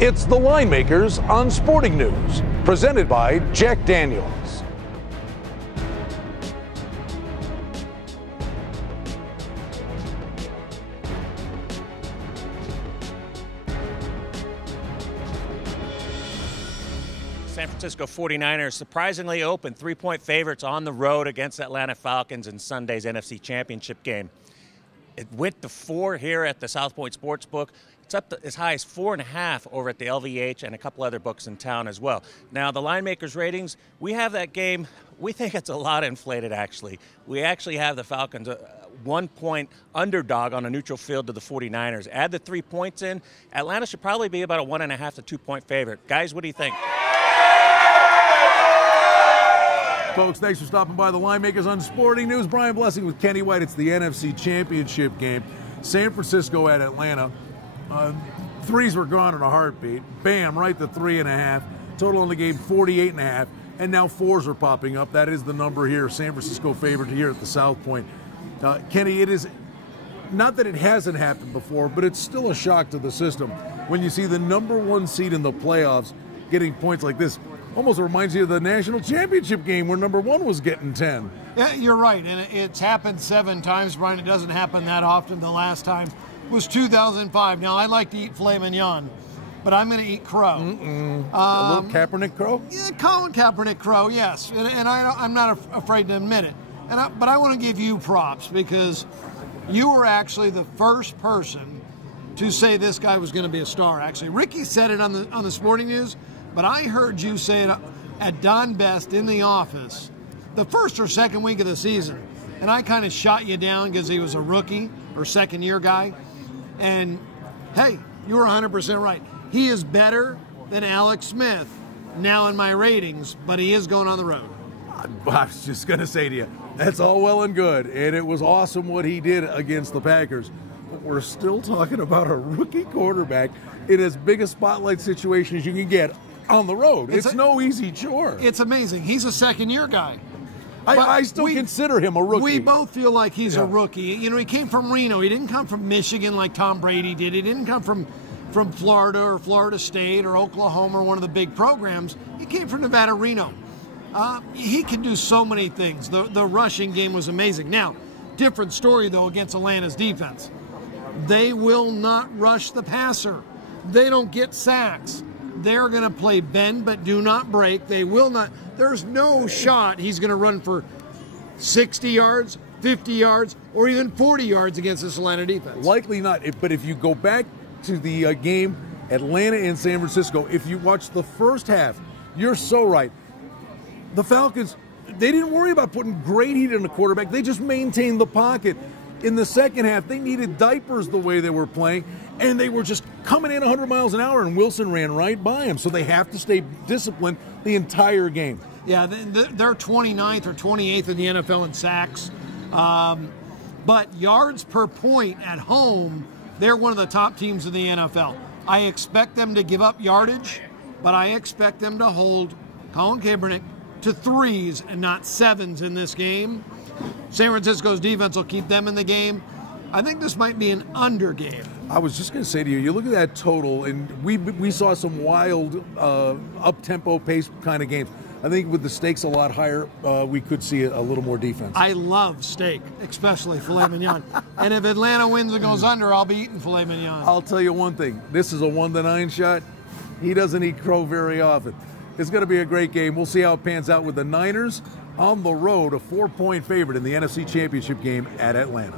It's the Linemakers on Sporting News, presented by Jack Daniels. San Francisco 49ers surprisingly open 3-point favorites on the road against Atlanta Falcons in Sunday's NFC Championship game. It went to 4 here at the South Point Sportsbook. It's up to as high as 4.5 over at the LVH and a couple other books in town as well. Now, the Linemakers ratings, we have that game. We think it's a lot inflated, actually. We actually have the Falcons 1-point underdog on a neutral field to the 49ers. Add the 3 points in, Atlanta should probably be about a 1.5 to 2 point favorite. Guys, what do you think? Folks, thanks for stopping by the Linemakers on Sporting News. Brian Blessing with Kenny White. It's the NFC Championship game. San Francisco at Atlanta. Threes were gone in a heartbeat. Bam, right to 3.5. Total in the game 48.5. And now 4s are popping up. That is the number here. San Francisco favored here at the South Point. Kenny, it is not that it hasn't happened before, but it's still a shock to the system when you see the #1 seed in the playoffs getting points like this. Almost reminds you of the national championship game where #1 was getting 10. Yeah, you're right, and it's happened 7 times, Brian. It doesn't happen that often. The last time was 2005. Now, I like to eat filet mignon, but I'm going to eat crow. A little Kaepernick crow? Yeah, Colin Kaepernick crow, yes, and I'm not afraid to admit it. But I want to give you props because you were actually the first person to say this guy was going to be a star. Actually, Ricky said it on the Sporting News. But I heard you say it at Don Best in the office the first or second week of the season. And I kind of shot you down because he was a rookie or second-year guy. And, hey, you were 100% right. He is better than Alex Smith now in my ratings, but he is going on the road. I was just going to say to you, that's all well and good. And it was awesome what he did against the Packers. But we're still talking about a rookie quarterback in as big a spotlight situation as you can get on the road. It's no easy chore. It's amazing. He's a second-year guy. I still consider him a rookie. We both feel like he's a rookie. You know, he came from Reno. He didn't come from Michigan like Tom Brady did. He didn't come from Florida or Florida State or Oklahoma or one of the big programs. He came from Nevada, Reno. He can do so many things. The rushing game was amazing. Now, different story, though, against Atlanta's defense. They will not rush the passer. They don't get sacks. They're going to play bend but do not break. They will not. There's no shot he's going to run for 60 yards, 50 yards, or even 40 yards against this Atlanta defense. Likely not. But if you go back to the game, Atlanta and San Francisco, if you watch the first half, you're so right. The Falcons, they didn't worry about putting great heat in the quarterback. They just maintained the pocket. In the second half, they needed diapers the way they were playing, and they were just coming in 100 miles an hour, and Wilson ran right by him. So they have to stay disciplined the entire game. Yeah, they're 29th or 28th in the NFL in sacks. But yards per point at home, they're one of the top teams in the NFL. I expect them to give up yardage, but I expect them to hold Colin Kaepernick to 3s and not 7s in this game. San Francisco's defense will keep them in the game. I think this might be an under game. I was just going to say to you, you look at that total, and we saw some wild, up-tempo pace kind of games. I think with the stakes a lot higher, we could see a little more defense. I love steak, especially filet mignon. And if Atlanta wins and goes under, I'll be eating filet mignon. I'll tell you one thing. This is a 1-9 shot. He doesn't eat crow very often. It's going to be a great game. We'll see how it pans out with the Niners on the road, a 4-point favorite in the NFC Championship game at Atlanta.